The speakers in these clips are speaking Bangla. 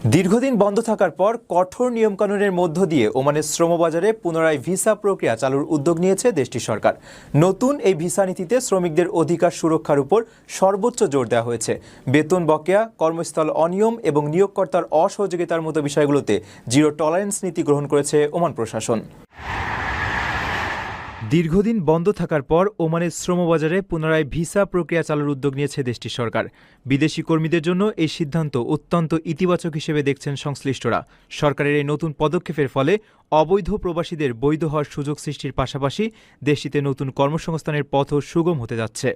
দীর্ঘদিন বন্ধ থাকার পর কঠোর নিয়মকানুনের মধ্য দিয়ে ওমানের শ্রমবাজারে পুনরায় ভিসা প্রক্রিয়া চালুর উদ্যোগ নিয়েছে দেশটির সরকার। নতুন এই ভিসা নীতিতে শ্রমিকদের অধিকার সুরক্ষার উপর সর্বোচ্চ জোর দেওয়া হয়েছে। বেতন বকেয়া, কর্মস্থল অনিয়ম এবং নিয়োগকর্তার অসহযোগিতার মতো বিষয়গুলোতে জিরো টলারেন্স নীতি গ্রহণ করেছে ওমান প্রশাসন। দীর্ঘদিন বন্ধ থাকার পর ওমানের শ্রমবাজারে পুনরায় ভিসা প্রক্রিয়া চালুর উদ্যোগ নিয়েছে দেশটির সরকার। বিদেশি কর্মীদের জন্য এই সিদ্ধান্ত অত্যন্ত ইতিবাচক হিসেবে দেখছেন সংশ্লিষ্টরা। সরকারের এই নতুন পদক্ষেপের ফলে অবৈধ প্রবাসীদের বৈধ হওয়ার সুযোগ সৃষ্টির পাশাপাশি দেশটিতে নতুন কর্মসংস্থানের পথও সুগম হতে যাচ্ছে।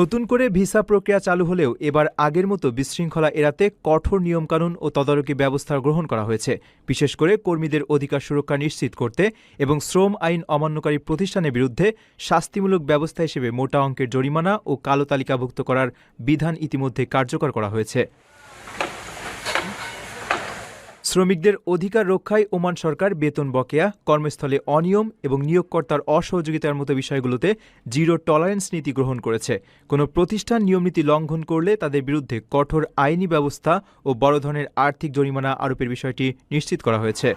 নতুন করে ভিসা প্রক্রিয়া চালু হলেও এবার আগের মতো বিশৃঙ্খলা এড়াতে কঠোর নিয়মকানুন ও তদারকি ব্যবস্থা গ্রহণ করা হয়েছে, বিশেষ করে কর্মীদের অধিকার সুরক্ষা নিশ্চিত করতে এবং শ্রম আইন অমান্যকারী প্রতিষ্ঠানের বিরুদ্ধে শাস্তিমূলক ব্যবস্থা হিসেবে মোটা অঙ্কের জরিমানা ও কালো তালিকাভুক্ত করার বিধান ইতিমধ্যে কার্যকর করা হয়েছে। শ্রমিকদের অধিকার রক্ষায় ওমান সরকার বেতন বকেয়া, কর্মস্থলে অনিয়ম এবং নিয়োগকর্তার অসহযোগিতার মতো বিষয়গুলোতে জিরো টলারেন্স নীতি গ্রহণ করেছে। কোনো প্রতিষ্ঠান নিয়মনীতি লঙ্ঘন করলে তাদের বিরুদ্ধে কঠোর আইনি ব্যবস্থা ও বড় ধরনের আর্থিক জরিমানা আরোপের বিষয়টি নিশ্চিত করা হয়েছে।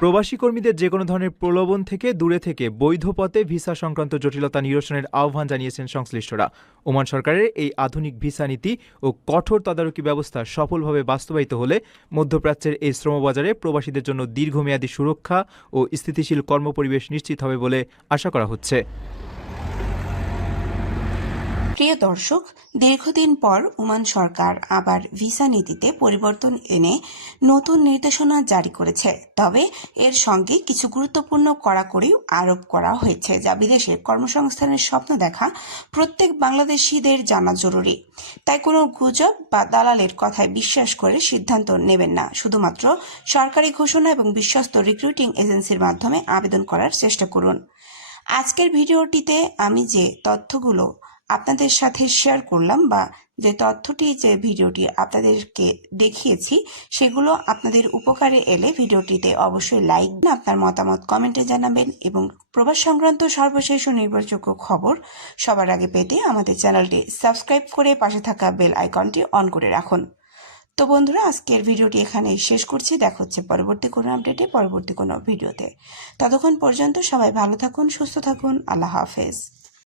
প্রবাসী কর্মীদের যেকোনো ধরনের প্রলোভন থেকে দূরে থেকে বৈধ পথে ভিসা সংক্রান্ত জটিলতা নিরসনের আহ্বান জানিয়েছেন সংশ্লিষ্টরা। ওমান সরকারের এই আধুনিক ভিসা নীতি ও কঠোর তদারকি ব্যবস্থা সফলভাবে বাস্তবায়িত হলে মধ্যপ্রাচ্যের এই শ্রমবাজারে প্রবাসীদের জন্য দীর্ঘমেয়াদী সুরক্ষা ও স্থিতিশীল কর্মপরিবেশ নিশ্চিত হবে বলে আশা করা হচ্ছে। প্রিয় দর্শক, দীর্ঘদিন পর ওমান সরকার আবার ভিসা নীতিতে পরিবর্তন এনে নতুন নির্দেশনা জারি করেছে। তবে এর সঙ্গে কিছু গুরুত্বপূর্ণ কড়াকড়িও আরোপ করা হয়েছে, যা বিদেশে কর্মসংস্থানের স্বপ্ন দেখা প্রত্যেক বাংলাদেশিদের জানা জরুরি। তাই কোনো গুজব বা দালালের কথায় বিশ্বাস করে সিদ্ধান্ত নেবেন না। শুধুমাত্র সরকারি ঘোষণা এবং বিশ্বস্ত রিক্রুটিং এজেন্সির মাধ্যমে আবেদন করার চেষ্টা করুন। আজকের ভিডিওটিতে আমি যে তথ্যগুলো আপনাদের সাথে শেয়ার করলাম বা যে ভিডিওটি আপনাদেরকে দেখিয়েছি, সেগুলো আপনাদের উপকারে এলে ভিডিওটিতে অবশ্যই লাইক দিন, আপনার মতামত কমেন্টে জানাবেন এবং প্রবাস সংক্রান্ত সর্বশেষ ও নির্ভরযোগ্য খবর সবার আগে পেতে আমাদের চ্যানেলটি সাবস্ক্রাইব করে পাশে থাকা বেল আইকনটি অন করে রাখুন। তো বন্ধুরা, আজকের ভিডিওটি এখানেই শেষ করছি। দেখা হচ্ছে পরবর্তী কোনো আপডেটে, পরবর্তী কোনো ভিডিওতে। ততক্ষণ পর্যন্ত সবাই ভালো থাকুন, সুস্থ থাকুন। আল্লাহ হাফেজ।